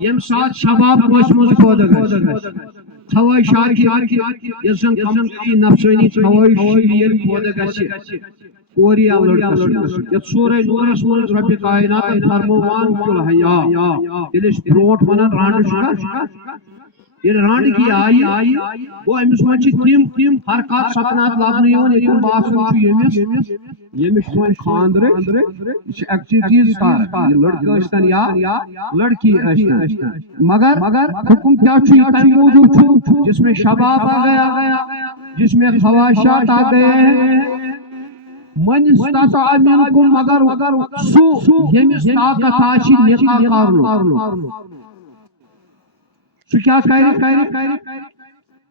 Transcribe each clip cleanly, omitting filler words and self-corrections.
M سات شباب کٲنٛسہِ منٛز پٲدٕ گژھِ خواہشات یۄس زن کمزوری نفسٲنی خواہش ییٚلہِ پٲدٕ گژھِ کورِ یا لڑکس منٛز یتھ سورہ نورس منٛز رۄبِ کائناتن فرموان فِل حیا ییٚلہِ أسۍ برونٛٹھ ونان رانڈٕ چھُنہ ییٚلہِ رانڈٕ کی آیہِ گوٚو أمِس منٛز چھِ تِم حرکات سپنات لبنہٕ یِوان ییٚتٮ۪ن باسان چھُ ییٚمِس چھُ وۄنۍ خانٛدرٕچ یہِ چھِ ایکٹیویٹیٖز کران یہِ لڑکہٕ ٲسۍتن یا لڑکی ٲسۍتن مگر حکم کیا چھُ یہِ کمہِ موٗجوٗب چھُ جس میں شباب آ گیا جس میں خواہشات آ گئے ہیں من استطاع منکم مگر سُہ ییٚمِس طاقت آسہِ نکاح کرنُک سُہ کیٛاہ کرِ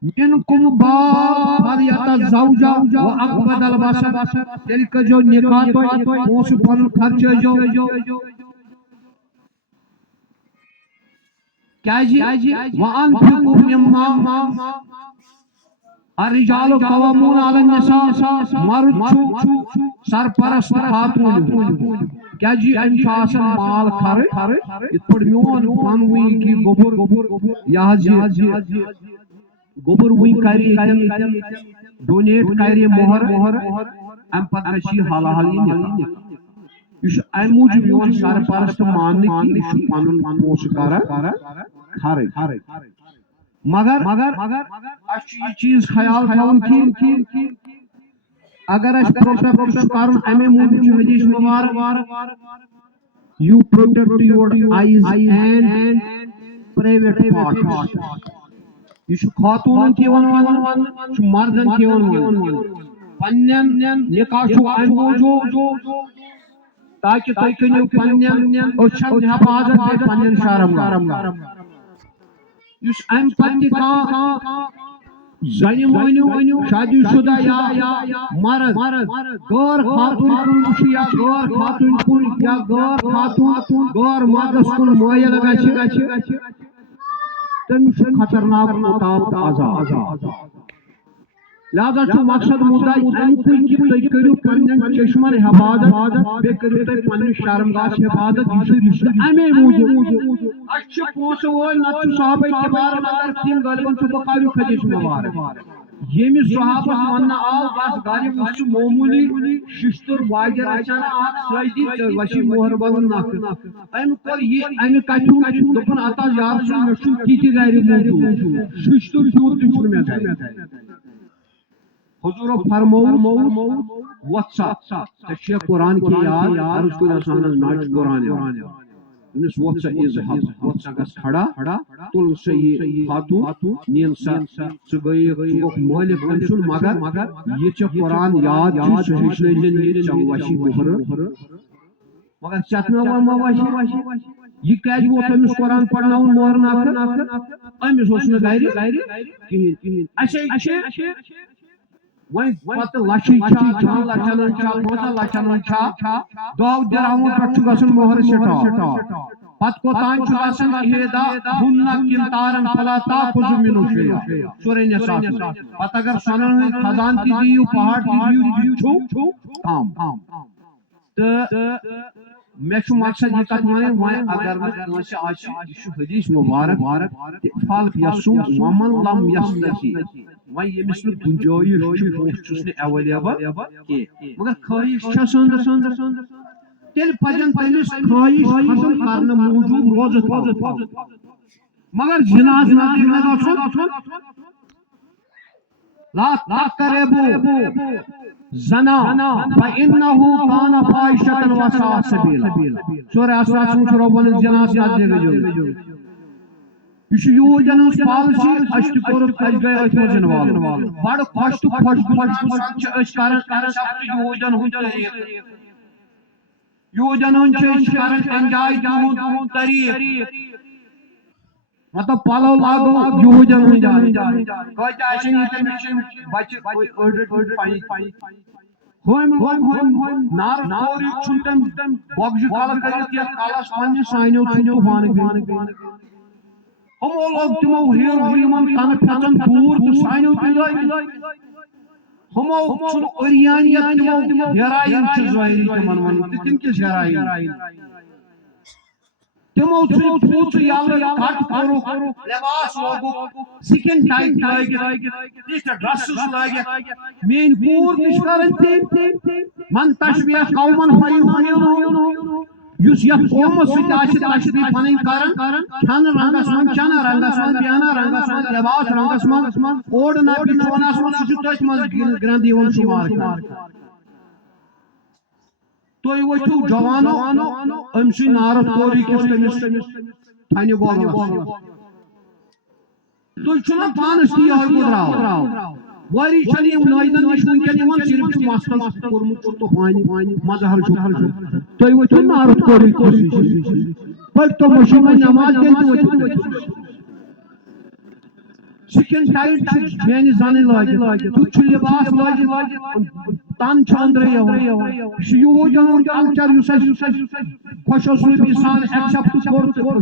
منکم باء فلیتزوج واقبض البصر تیٚلہِ کٔرۍزیٚو نکاح تُہۍ پونٛسہٕ پنُن خرچٲیزیٚو کیٛازِ وانفقوا مما الرجال قوامون علی النساء مرد چھُ سرپرست خاتوٗن کیٛازِ أمِس چھُ آسان مال خرٕچ یِتھ پٲٹھۍ میون پانہٕ کی گوٚبُر یہِ حظ یہِ گوٚبُر وٕنۍ کرِ ڈونیٹ کرِ مۄہر امہِ پتہٕ گژھِ یہِ حال حال یہِ نکاح یہِ چھُ امہِ موٗجوٗب یِوان سرپرست ماننہٕ کہِ یہِ چھُ پنُن پونٛسہٕ کران خرٕچ مگر اَسہِ چھُ یہِ چیٖز خیال تھاوُن کہِ اگر اَسہِ پروٹیکٹ چھُ کرُن اَمے موٗجوٗب چھُ حدیث مبارک you protect your eyes and private parts یہ خاتون تہ ونان مردن تہ ونان پنن نکاح امہ موجوب تاکہ تُہۍ کٔرِو پنن أچھن حفاظت بیٚیہِ پنن شرم یُس امہ پتہٕ کانٛہہ زنہِ مٲنِو شادی شدہ یا مرد غٲر خاتون کُن وٕچھِ یا غٲر خاتون کُن یا غٲر خاتون غٲر مردس کُن مٲیل گژھِ تٔمِس چھُ خطرناک عذاب تہٕ عذاب لہذا چھُ مقصد مُدعا اَمکُے کہِ تُہۍ کٔرِو پننٮ۪ن چشمن حفاظت بیٚیہِ کٔرِو تُہۍ پننِس شرمگاہس حفاظت یہِ چھُ رشتہٕ اَمے موٗجوٗب اَسہِ چھِ پونٛسہٕ وٲلۍ نتہٕ چھُ صحابہ کِبار مگر تِم غٲلبن چھُ بُخاری حدیث مبارک ییٚمِس صحابس وننہٕ آو بس گرِ وٕچھ ژٕ معموٗلی شِشتُر باجر رچھان اکھ سٲجی تہٕ وسیع مۄہر بنُن نکھٕ أمۍ کوٚر یہِ امہِ کتھِ ہُنٛد دوٚپُن اَتھ حظ یا رسول مےٚ چھُنہٕ تِتہِ گرِ موٗجوٗد شِشتُر تیوٗت تہِ چھُنہٕ مےٚ گرِ حضورو فرموو وۄتھ سا ژےٚ چھُیا قرآن کی یاد عرض کوٚر آسانس نہ چھُ قرآن یاد دوٚپنس وۄتھ سا اِذہب وۄتھ سا گژھ کھڑا تُل سا یہِ خاتوٗن نِن سا ژٕ گوٚکھ مٲلِک أمۍ سُنٛد مگر یہِ ژےٚ قرآن یاد چھُ سُہ ہیٚچھنٲیزٮ۪ن یہِ ژےٚ وسی مۄہرٕ مگر ژےٚ ما وسی یہ کیٛازِ ووت أمِس قرآن پرناوُن مۄہرٕ نکھٕ أمِس اوس نہٕ گرِ کِہیٖنۍ اَسے وۄنۍ پتہٕ لچھِ چھا 2 لچھن ہُنٛد چھا 5 لچھن ہُنٛد چھا 10 درہمن پٮ۪ٹھ چھُ گژھان مۄہرٕ سٹارٹ پتہٕ کوٚتام چھُ گژھان اِہدا ہُنَّ قِنطارن فلا تأخذوا منه شيئا سورہ نساء پتہٕ اگر سۄنن ہٕنٛدۍ خزان تہِ دِیِو پہاڑ تہِ دِیِو چھُو کم تہٕ مےٚ چھُ مقصد یہِ کتھ وَنٕنۍ وۄنۍ اگر نہٕ کٲنٛسہِ آسہِ یہِ چھُ حدیث مبارک فل یصوم ومن لم یستطع وۄنۍ ییٚمِس نہٕ گُنجٲیِش چھِ پونٛسہٕ چھُس نہٕ ایویلیبل کینٛہہ مگر خٲہِش چھےٚ سٔنٛدٕر تیٚلہِ پزن تٔمِس خٲہِش ختم کرنہٕ موٗجوٗب روزٕ تھاوُن مگر زِناز نہٕ گژھُن لا تقربوا زنا فإنه كان فاحشة وساء سبيلا سورہ اسراء چھُ رۄبن زِناس نظرِ گٔژھِو یہ یہودین ہٕنٛز پالسی أسۍ تہِ کوٚرُکھ أسۍ گٔے أتھۍ منٛز اِنوالو بڑٕ خۄش تہٕ خۄش چھِ أسۍ کران سخت یہودین ہُنٛد طریٖقہٕ یہودین ہُنٛد چھِ أسۍ کران انجاے تِہُنٛد طریٖقہٕ مطلب پلو لاگو یہودین ہٕنٛدۍ کٲتیٛاہ آسن ییٚتٮ۪ن مےٚ چھِ بچہِ أڑۍ ہوٚمۍ نارٕ کورِ چھُنہٕ تٔمۍ بۄگجہِ کلہٕ کٔرِتھ یتھ کلس پننہِ سانیو ژھُنۍ طوفان ہمو لوگ تِمو ہیرو یِمن کنہٕ پھٮ۪ژن دوٗر تہٕ سانیو تہِ لٲگۍ ہمو چھُنہٕ اوریانیت تِمو ہیراین چھِ ظٲہری تِمن ونُن تہٕ تِم کِژھ ہیراین تمو پوچھ یل کٹ کرو لباس لوگو سکن ٹائٹ لگت ڈریسز لگت مین کور تش کرن من تشبیہ قومن یس یت قومس ست تشبیہ پنن کرن کھن رنگس من چن رنگس من بیانا رنگس من لباس رنگس من اوڑنا بچونس من سہ تھی من گرند شمار تھی وچھو جوانو ام سی نارد کوری کس تمس تھنہ بولنس تھی چھنا پانس تہ یہ گزراو واری چھن یم نٲیدن نش ونکن یوان صرف چھ مستس کورمت طوفانی مظہر تھی وچھو نارد کوری کس پتہ تو مشین نماز دین سکن ٹائٹ میانہ زن لگت تیت لباس لگت تن اندر یہ کلچر خوش اسلوبی سان ایکسپٹ کور